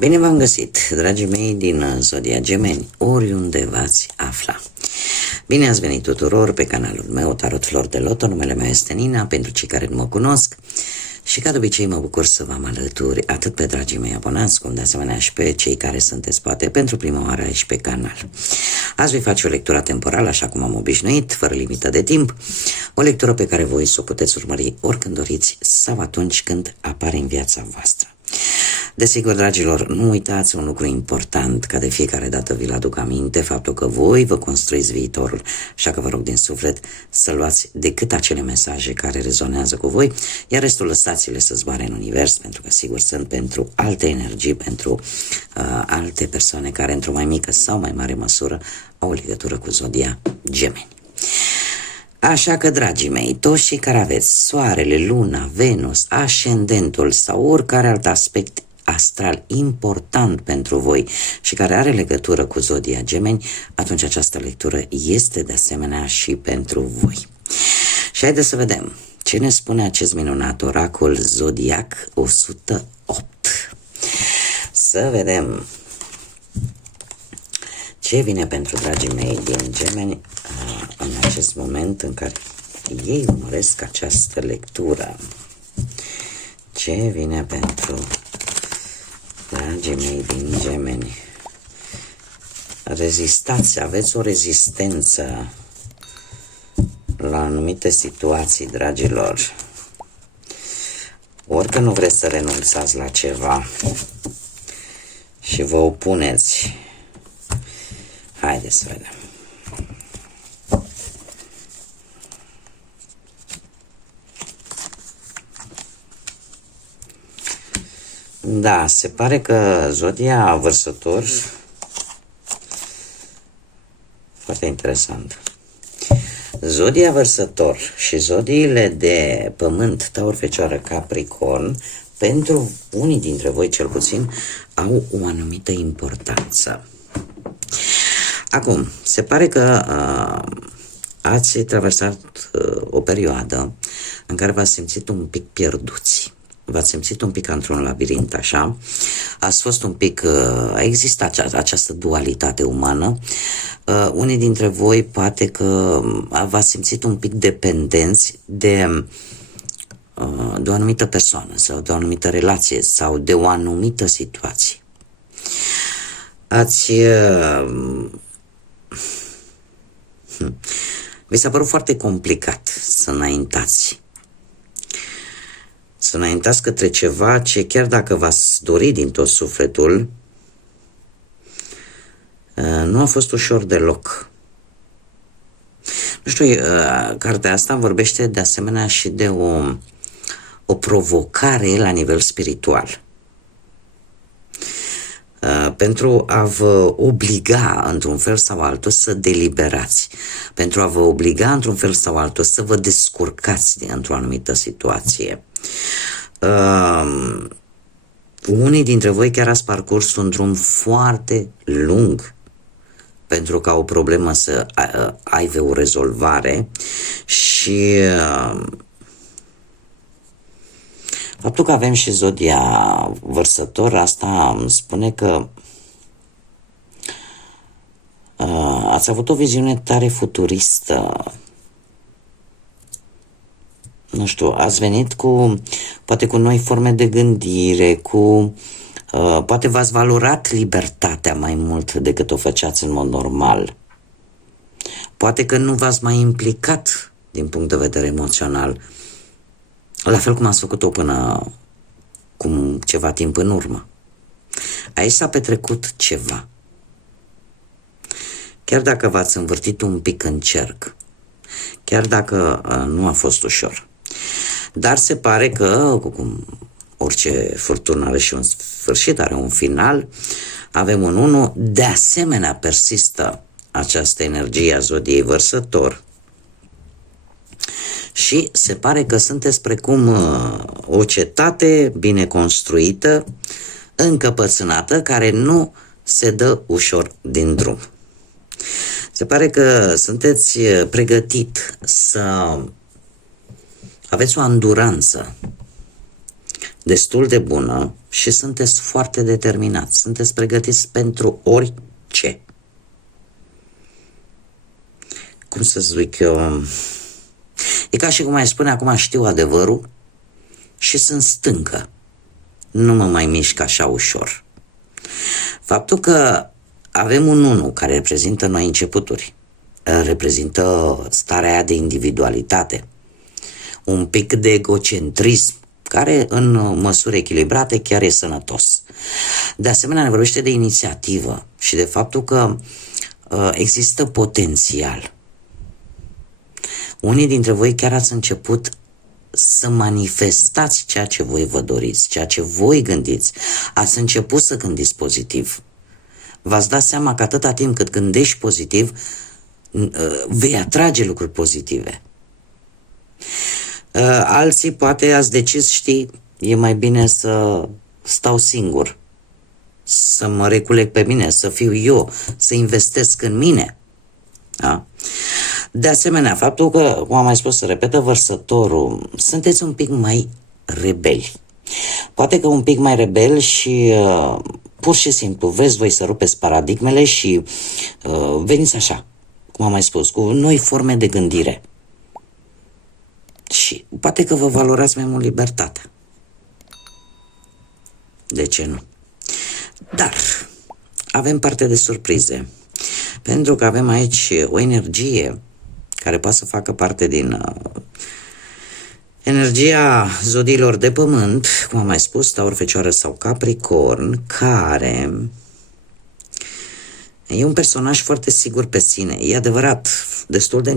Bine v-am găsit, dragii mei din Zodia Gemeni, oriunde v-ați afla. Bine ați venit tuturor pe canalul meu Tarot Flor de Loto, numele meu este Nina, pentru cei care nu mă cunosc. Și ca de obicei mă bucur să vă alături atât pe dragii mei abonați, cum de asemenea și pe cei care sunteți poate pentru prima oară aici pe canal. Azi voi face o lectură temporală, așa cum am obișnuit, fără limită de timp, o lectură pe care voi să o puteți urmări oricând doriți sau atunci când apare în viața voastră. Desigur, dragilor, nu uitați un lucru important, ca de fiecare dată vi-l aduc aminte, faptul că voi vă construiți viitorul, așa că vă rog din suflet să luați decât acele mesaje care rezonează cu voi, iar restul lăsați-le să zboare în univers, pentru că sigur sunt pentru alte energii, pentru alte persoane care într-o mai mică sau mai mare măsură au o legătură cu Zodia Gemeni. Așa că, dragii mei, toți cei care aveți Soarele, Luna, Venus, Ascendentul sau oricare alt aspect astral important pentru voi și care are legătură cu Zodia Gemeni, atunci această lectură este de asemenea și pentru voi. Și haideți să vedem ce ne spune acest minunat oracol Zodiac 108. Să vedem ce vine pentru dragii mei din Gemeni în acest moment în care ei urmăresc această lectură. Ce vine pentru dragii mei din Gemeni? Rezistați, aveți o rezistență la anumite situații, dragilor. Orică nu vreți să renunțați la ceva și vă opuneți. Haideți să vedem. Da, se pare că Zodia Vărsător, foarte interesant, Zodia Vărsător și zodiile de pământ, Taur, Fecioară, Capricorn, pentru unii dintre voi cel puțin, au o anumită importanță. Acum, se pare că ați traversat o perioadă în care v-ați simțit un pic pierduți. V-ați simțit un pic într-un labirint, așa. Ați fost un pic, a existat această dualitate umană. Unii dintre voi poate că v-ați simțit un pic dependenți de o anumită persoană sau de o anumită relație sau de o anumită situație. Vi s-a părut foarte complicat să înaintați. Să înaintați către ceva ce, chiar dacă v-ați dori din tot sufletul, nu a fost ușor deloc. Nu știu, cartea asta vorbește de asemenea și de o provocare la nivel spiritual. Pentru a vă obliga într-un fel sau altul să deliberați, pentru a vă obliga într-un fel sau altul să vă descurcați într-o anumită situație. Unii dintre voi chiar ați parcurs un drum foarte lung pentru ca o problemă să aibă o rezolvare și faptul că avem și Zodia Vărsător, asta îmi spune că ați avut o viziune tare futuristă. Nu știu, ați venit poate cu noi forme de gândire, poate v-ați valorat libertatea mai mult decât o făceați în mod normal. Poate că nu v-ați mai implicat din punct de vedere emoțional, la fel cum ați făcut-o până cu ceva timp în urmă. Aici s-a petrecut ceva. Chiar dacă v-ați învârtit un pic în cerc, chiar dacă nu a fost ușor. Dar se pare că, cum orice furtună are și un sfârșit, are un final, avem un 1, de asemenea persistă această energie a Zodiei Vărsător și se pare că sunteți precum o cetate bine construită, încăpățânată, care nu se dă ușor din drum. Se pare că sunteți pregătit să aveți o anduranță destul de bună și sunteți foarte determinați, sunteți pregătiți pentru orice. Cum să zic eu, e ca și cum ai spune acum știu adevărul și sunt stâncă, nu mă mai mișc așa ușor. Faptul că avem un 1 care reprezintă noi începuturi, reprezintă starea aia de individualitate, un pic de egocentrism, care în măsuri echilibrate chiar e sănătos. De asemenea, ne vorbește de inițiativă și de faptul că există potențial. Unii dintre voi chiar ați început să manifestați ceea ce voi vă doriți, ceea ce voi gândiți. Ați început să gândiți pozitiv. V-ați dat seama că atâta timp cât gândești pozitiv, vei atrage lucruri pozitive. Alții poate ați decis, știi, e mai bine să stau singur, să mă reculeg pe mine, să fiu eu, să investesc în mine. Da? De asemenea, faptul că, cum am mai spus, să repetă vărsătorul, sunteți un pic mai rebeli. Poate că un pic mai rebel și pur și simplu vreți voi să rupeți paradigmele și veniți așa, cum am mai spus, cu noi forme de gândire. Și poate că vă valorați mai mult libertatea. De ce nu? Dar avem parte de surprize. Pentru că avem aici o energie care poate să facă parte din energia zodiilor de pământ, cum am mai spus, Taur, Fecioară sau Capricorn, care e un personaj foarte sigur pe sine. E adevărat, destul de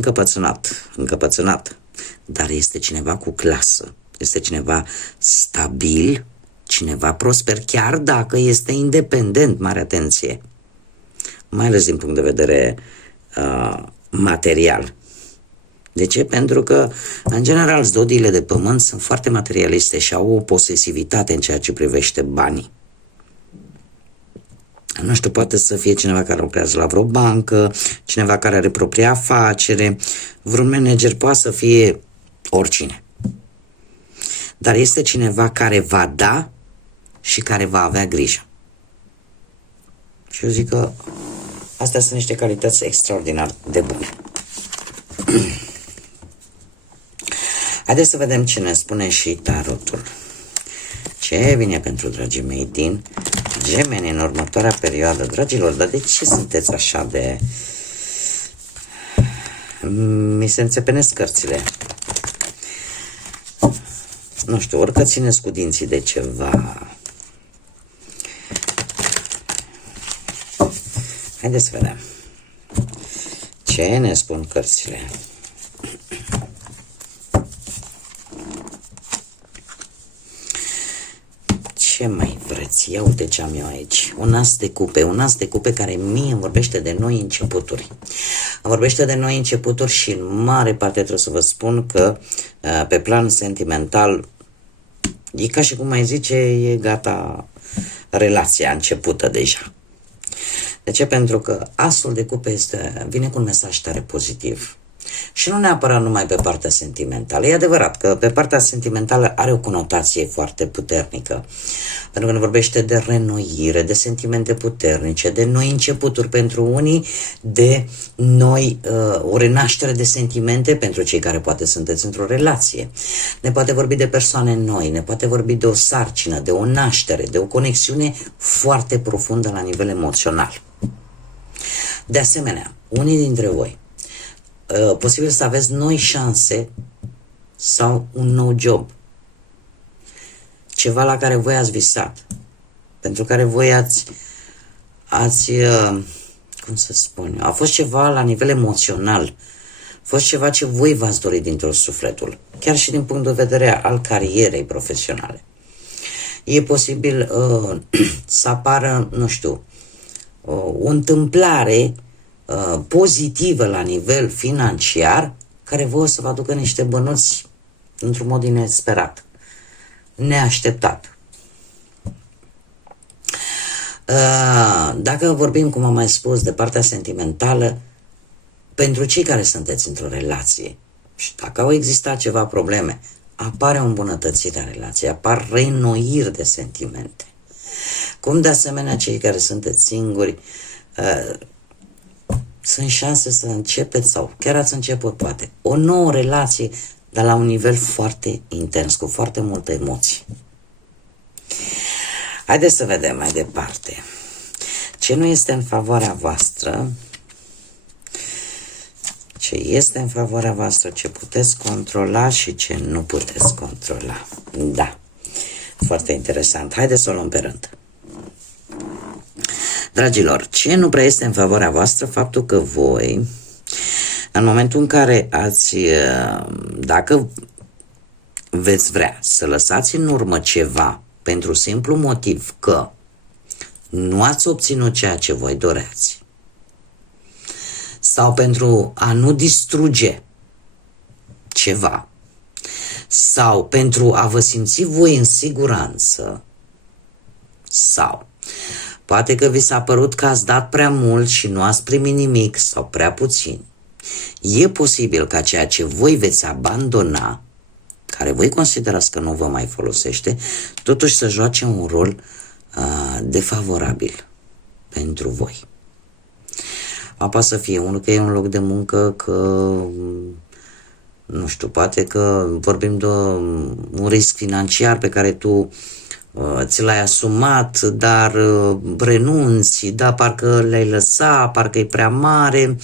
încăpățânat, dar este cineva cu clasă, este cineva stabil, cineva prosper, chiar dacă este independent, mare atenție, mai ales din punct de vedere material. De ce? Pentru că, în general, zodiile de pământ sunt foarte materialiste și au o posesivitate în ceea ce privește banii. Nu știu, poate să fie cineva care lucrează la vreo bancă, cineva care are propria afacere, vreun manager, poate să fie oricine. Dar este cineva care va da și care va avea grijă. Și eu zic că astea sunt niște calități extraordinar de bune. Haideți să vedem ce ne spune și tarotul. Ce vine pentru dragii mei din Gemeni în următoarea perioadă? Dragilor, dar de ce sunteți așa de... Mi se înțepenesc cărțile. Nu știu, ori că țineți cu dinții de ceva. Haideți să vedem. Ce ne spun cărțile? Ce mai vreți? Ia uite ce am eu aici. Un as de cupe care mie îmi vorbește de noi începuturi. Îmi vorbește de noi începuturi și în mare parte trebuie să vă spun că pe plan sentimental e ca și cum mai zice, e gata relația începută deja. De ce? Pentru că asul de cupe vine cu un mesaj tare pozitiv. Și nu neapărat numai pe partea sentimentală. E adevărat că pe partea sentimentală are o conotație foarte puternică. Pentru că ne vorbește de reînnoire, de sentimente puternice, de noi începuturi pentru unii, de noi, o renaștere de sentimente pentru cei care poate sunteți într-o relație. Ne poate vorbi de persoane noi, ne poate vorbi de o sarcină, de o naștere, de o conexiune foarte profundă la nivel emoțional. De asemenea, unii dintre voi posibil să aveți noi șanse sau un nou job. Ceva la care voi ați visat, pentru care voi ați cum să spun, a fost ceva la nivel emoțional, a fost ceva ce voi v-ați dorit din tot sufletul, chiar și din punct de vedere al carierei profesionale. E posibil să apară, nu știu, o întâmplare pozitivă la nivel financiar, care vă o să vă aducă niște bănuți într-un mod inesperat, neașteptat. Dacă vorbim, cum am mai spus, de partea sentimentală, pentru cei care sunteți într-o relație și dacă au existat ceva probleme, apare o îmbunătățire a relației, apar reînnoiri de sentimente. Cum de asemenea cei care sunteți singuri, sunt șanse să începeți sau chiar ați început poate o nouă relație, dar la un nivel foarte intens, cu foarte multă emoție. Haideți să vedem mai departe. Ce nu este în favoarea voastră, ce este în favoarea voastră, ce puteți controla și ce nu puteți controla. Da, foarte interesant. Haideți să o luăm pe rând. Dragilor, ce nu prea este în favoarea voastră? Faptul că voi, în momentul în care dacă veți vrea să lăsați în urmă ceva pentru simplu motiv că nu ați obținut ceea ce voi doreați, sau pentru a nu distruge ceva, sau pentru a vă simți voi în siguranță, sau poate că vi s-a părut că ați dat prea mult și nu ați primit nimic sau prea puțin, e posibil ca ceea ce voi veți abandona, care voi considerați că nu vă mai folosește, totuși să joace un rol defavorabil pentru voi. Poate să fie unul că e un loc de muncă, că nu știu, poate că vorbim de un risc financiar pe care tu ți l-ai asumat, dar renunți, da, parcă le-ai lăsat, parcă e prea mare,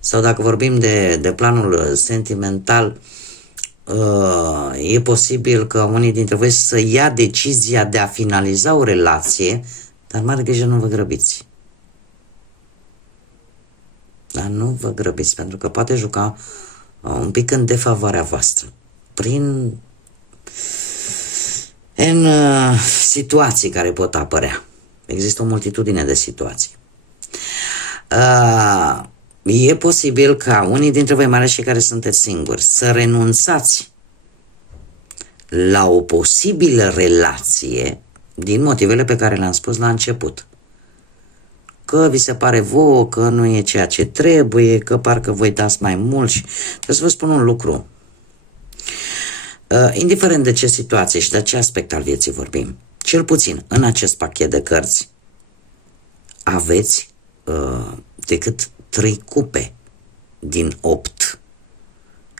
sau dacă vorbim de planul sentimental, e posibil că unii dintre voi să ia decizia de a finaliza o relație, dar mare grijă, nu vă grăbiți. Dar nu vă grăbiți, pentru că poate juca un pic în defavoarea voastră, în situații care pot apărea. Există o multitudine de situații. E posibil ca unii dintre voi, mai ales cei care sunteți singuri, să renunțați la o posibilă relație din motivele pe care le-am spus la început. Că vi se pare vouă că nu e ceea ce trebuie, că parcă voi dați mai mult și trebuie să vă spun un lucru. Indiferent de ce situație și de ce aspect al vieții vorbim, cel puțin în acest pachet de cărți aveți decât 3 cupe din 8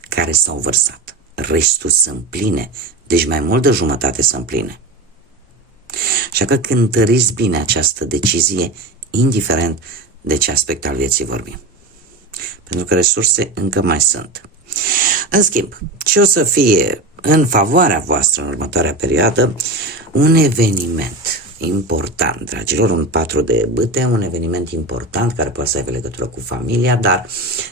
care s-au vărsat. Restul sunt pline, deci mai mult de jumătate sunt pline. Așa că cântăriți bine această decizie, indiferent de ce aspect al vieții vorbim. Pentru că resurse încă mai sunt. În schimb, ce o să fie în favoarea voastră în următoarea perioadă? Un eveniment important, dragilor, un 4 de bâte, un eveniment important care poate să aibă legătură cu familia, dar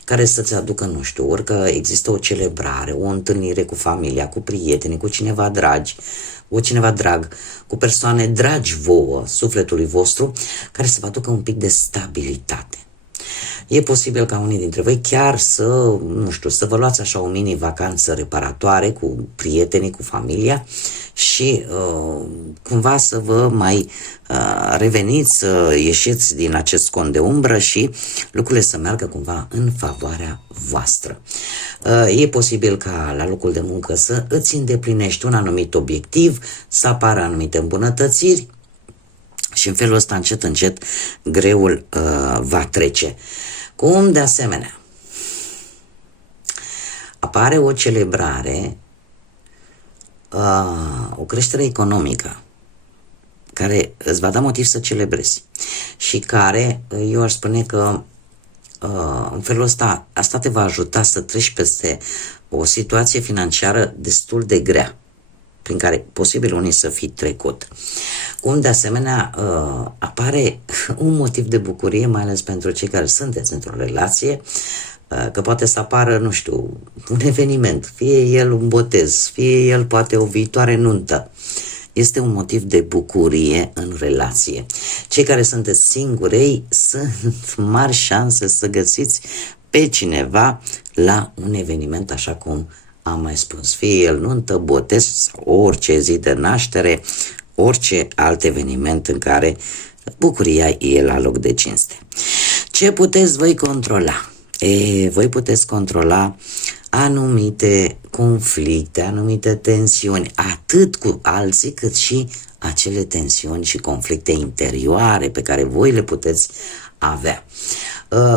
care să-ți aducă, nu știu, ori că există o celebrare, o întâlnire cu familia, cu prietenii, cu cineva drag, cu persoane dragi vouă, sufletului vostru, care să vă aducă un pic de stabilitate. E posibil ca unii dintre voi chiar să, nu știu, să vă luați așa o mini-vacanță reparatoare cu prietenii, cu familia și cumva să vă mai reveniți, să ieșiți din acest cont de umbră și lucrurile să meargă cumva în favoarea voastră. E posibil ca la locul de muncă să îți îndeplinești un anumit obiectiv, să apară anumite îmbunătățiri și în felul ăsta încet, încet greul va trece. Cum de asemenea apare o celebrare, o creștere economică care îți va da motiv să celebrezi și care, eu aș spune că în felul ăsta, asta te va ajuta să treci peste o situație financiară destul de grea, prin care posibil unii să fi trecut. Cum de asemenea apare un motiv de bucurie, mai ales pentru cei care sunteți într-o relație, că poate să apară, nu știu, un eveniment, fie el un botez, fie el poate o viitoare nuntă. Este un motiv de bucurie în relație. Cei care sunteți singuri, sunt mari șanse să găsiți pe cineva la un eveniment, așa cum am mai spus, fie el nuntă, botez sau orice zi de naștere, orice alt eveniment în care bucuria e la loc de cinste. Ce puteți voi controla? Voi puteți controla anumite conflicte, anumite tensiuni, atât cu alții, cât și acele tensiuni și conflicte interioare pe care voi le puteți avea.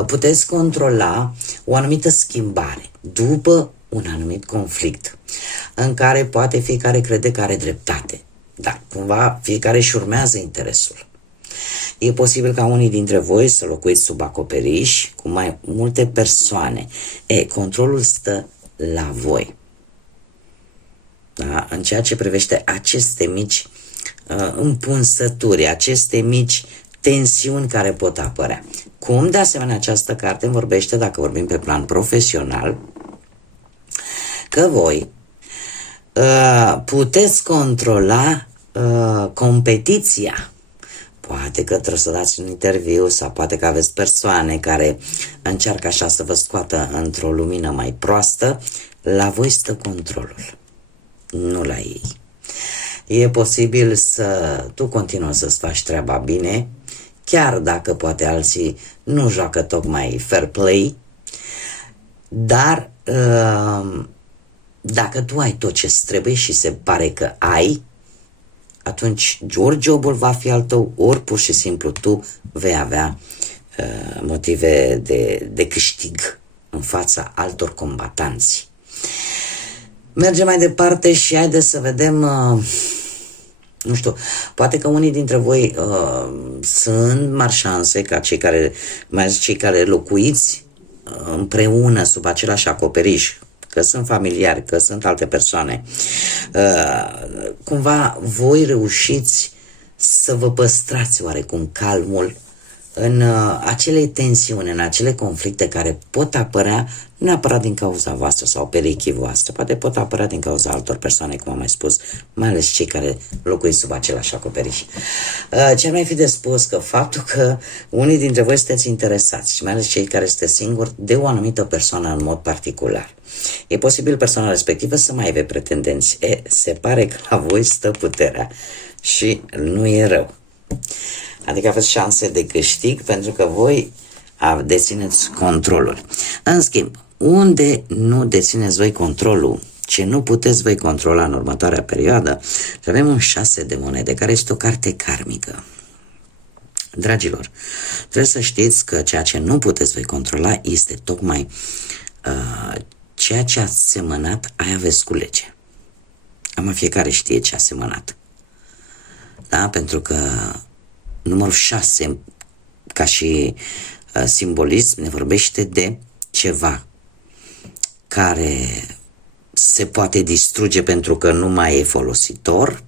Puteți controla o anumită schimbare după un anumit conflict în care poate fiecare crede că are dreptate, dar cumva fiecare își urmează interesul. E posibil ca unii dintre voi să locuiți sub acoperiș cu mai multe persoane. Controlul stă la voi. Da? În ceea ce privește aceste mici împunsături, aceste mici tensiuni care pot apărea. Cum, de asemenea, această carte vorbește, dacă vorbim pe plan profesional, că voi puteți controla competiția. Poate că trebuie să dați un interviu sau poate că aveți persoane care încearcă așa să vă scoată într-o lumină mai proastă. La voi stă controlul, nu la ei. E posibil să tu continui să-ți faci treaba bine, chiar dacă poate alții nu joacă tocmai fair play, dar dacă tu ai tot ce-ți trebuie și se pare că ai, atunci ori jobul va fi al tău, ori pur și simplu tu vei avea motive de câștig în fața altor combatanți. Mergem mai departe și haideți să vedem, nu știu, poate că unii dintre voi sunt mari șanse ca cei care, mai ales cei care locuiți împreună sub același acoperiș, că sunt familiari, că sunt alte persoane, cumva voi reușiți să vă păstrați oarecum calmul în acele tensiuni, în acele conflicte care pot apărea neapărat din cauza voastră sau perechii voastre, poate pot apărea din cauza altor persoane, cum am mai spus, mai ales cei care locuiți sub același acoperiș. Ce mai fi de spus că faptul că unii dintre voi sunteți interesați, și mai ales cei care sunteți singuri, de o anumită persoană în mod particular. E posibil persoana respectivă să mai aibă pretendenți. Se pare că la voi stă puterea și nu e rău. Adică aveți șanse de câștig pentru că voi dețineți controlul. În schimb, unde nu dețineți voi controlul, ce nu puteți voi controla în următoarea perioadă, avem un 6 de monede, care este o carte karmică. Dragilor, trebuie să știți că ceea ce nu puteți voi controla este tocmai ceea ce ați semănat, aia veți culege. Fiecare știe ce a semănat. Da? Pentru că numărul 6, ca și simbolism, ne vorbește de ceva care se poate distruge pentru că nu mai e folositor,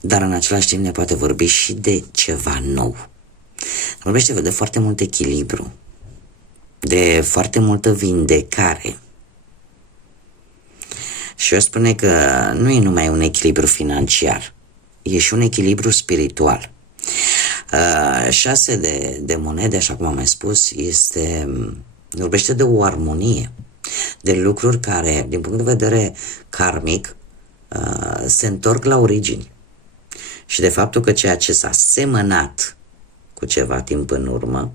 dar în același timp ne poate vorbi și de ceva nou. Vorbește de foarte mult echilibru, de foarte multă vindecare. Și eu spune că nu e numai un echilibru financiar, e și un echilibru spiritual. 6 de monede, așa cum am mai spus, vorbește de o armonie, de lucruri care, din punct de vedere karmic, se întorc la origini. Și de faptul că ceea ce s-a semănat cu ceva timp în urmă,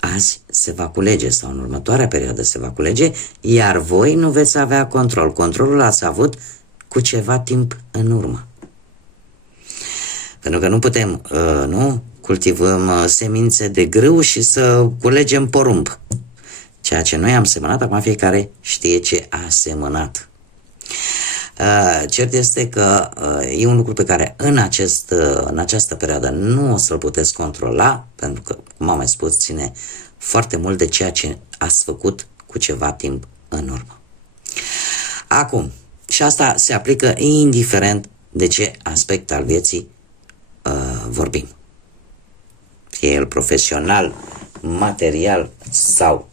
azi se va culege sau în următoarea perioadă se va culege, iar voi nu veți avea control. Controlul l-ați avut cu ceva timp în urmă. Pentru că nu putem, nu cultivăm semințe de grâu și să culegem porumb. Ceea ce noi am semănat, acum fiecare știe ce a semănat. Cert este că e un lucru pe care în această perioadă nu o să-l puteți controla, pentru că, cum am mai spus, ține foarte mult de ceea ce ați făcut cu ceva timp în urmă. Acum, și asta se aplică indiferent de ce aspect al vieții vorbim. Fie el profesional, material sau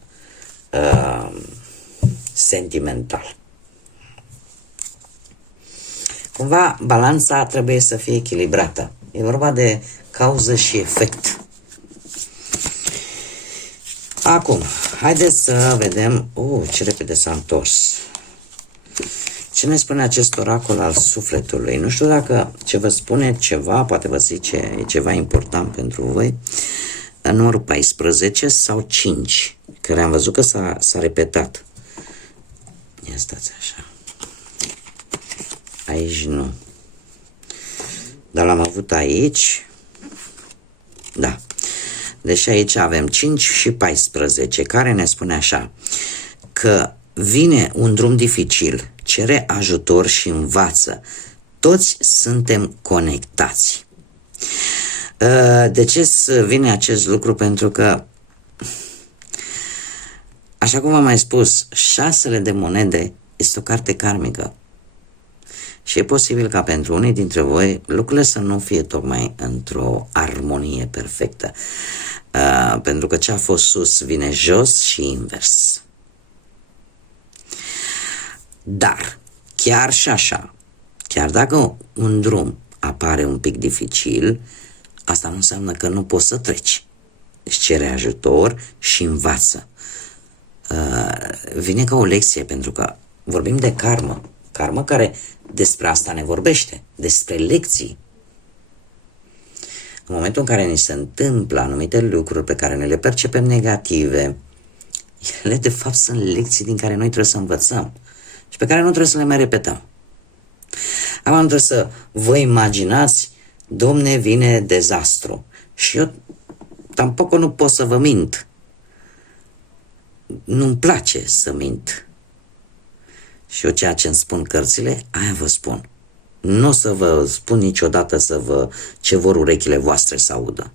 sentimental. Cumva balanța trebuie să fie echilibrată. E vorba de cauză și efect. Acum, haideți să vedem... ce repede s-a întors. Ce ne spune acest oracol al sufletului? Nu știu dacă ce vă spune ceva, poate vă zice e ceva important pentru voi. În numărul 14 sau 5, care am văzut că s-a repetat. Ia stați așa. Aici nu. Dar l-am avut aici. Da. Deci aici avem 5 și 14, care ne spune așa, că vine un drum dificil, cere ajutor și învață. Toți suntem conectați. De ce vine acest lucru? Pentru că, așa cum am mai spus, 6 de monede este o carte karmică. Și e posibil ca pentru unii dintre voi lucrurile să nu fie tocmai într-o armonie perfectă. Pentru că ce a fost sus vine jos și invers. Dar, chiar și așa, chiar dacă un drum apare un pic dificil, asta nu înseamnă că nu poți să treci. Își cere ajutor și învață. Vine ca o lecție, pentru că vorbim de karmă. Karmă care despre asta ne vorbește, despre lecții. În momentul în care ni se întâmplă anumite lucruri pe care ne le percepem negative, ele de fapt sunt lecții din care noi trebuie să învățăm și pe care nu trebuie să le mai repetăm. Acum trebuie să vă imaginați, Domne, vine dezastru și eu tampoc nu pot să vă mint. Nu-mi place să mint. Și eu ceea ce îmi spun cărțile, aia vă spun. Nu o să vă spun niciodată ce vor urechile voastre să audă.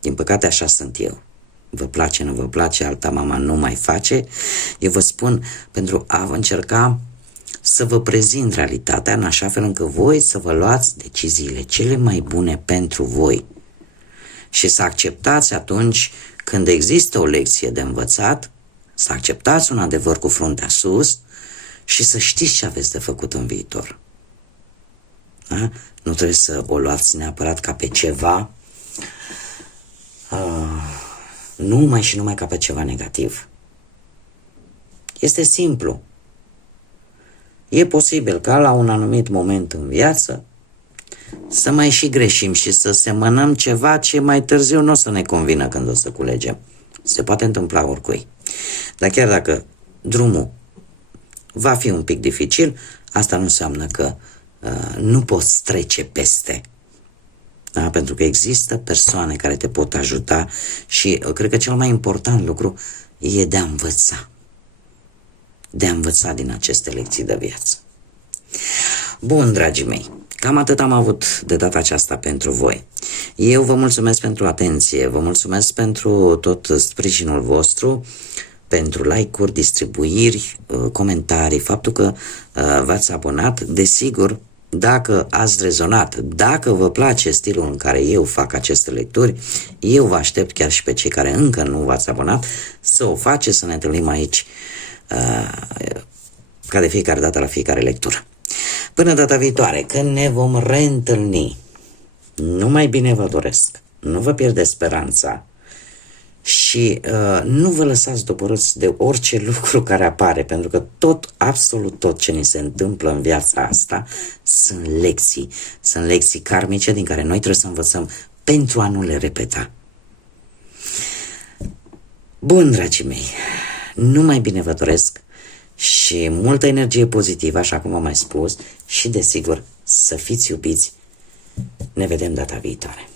Din păcate așa sunt eu. Vă place, nu vă place, alta mama nu mai face. Eu vă spun pentru a vă încerca să vă prezint realitatea în așa fel încât voi să vă luați deciziile cele mai bune pentru voi. Și să acceptați atunci când există o lecție de învățat, să acceptați un adevăr cu fruntea sus și să știți ce aveți de făcut în viitor. Da? Nu trebuie să o luați neapărat ca pe ceva, numai și numai ca pe ceva negativ. Este simplu. E posibil ca la un anumit moment în viață să mai și greșim și să semănăm ceva ce mai târziu nu o să ne convină când o să culegem. Se poate întâmpla oricui. Dar chiar dacă drumul va fi un pic dificil, asta nu înseamnă că nu poți trece peste. Da? Pentru că există persoane care te pot ajuta și cred că cel mai important lucru e de a învăța. De a învăța din aceste lecții de viață. Bun, dragii mei, cam atât am avut de data aceasta pentru voi. Eu vă mulțumesc pentru atenție, vă mulțumesc pentru tot sprijinul vostru, pentru like-uri, distribuiri, comentarii, faptul că v-ați abonat. Desigur, dacă ați rezonat, dacă vă place stilul în care eu fac aceste lecturi, eu vă aștept, chiar și pe cei care încă nu v-ați abonat, să o faceți, să ne întâlnim aici ca de fiecare dată la fiecare lectură. Până data viitoare, când ne vom reîntâlni, numai bine vă doresc, nu vă pierdeți speranța și nu vă lăsați doborâți de orice lucru care apare, pentru că tot, absolut tot ce ni se întâmplă în viața asta sunt lecții karmice din care noi trebuie să învățăm pentru a nu le repeta. Bun, dragii mei, numai bine vă doresc și multă energie pozitivă, așa cum am mai spus, și desigur să fiți iubiți. Ne vedem data viitoare.